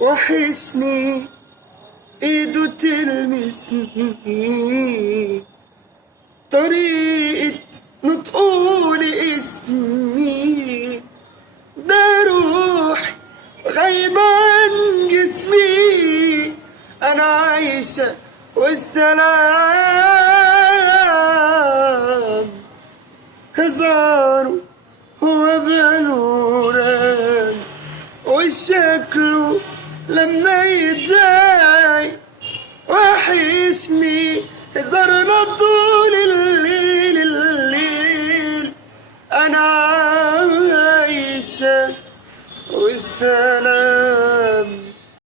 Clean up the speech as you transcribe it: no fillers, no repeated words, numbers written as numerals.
وحشني ايده تلمسني، طريقة نطقول اسمي، ده روحي غايبة عن جسمي، أنا عايشة والسلام هزاره هو باله رايق، وشكله لما يتضايق وحشني هزارنا طول الليل، أنا عايشة والسلام.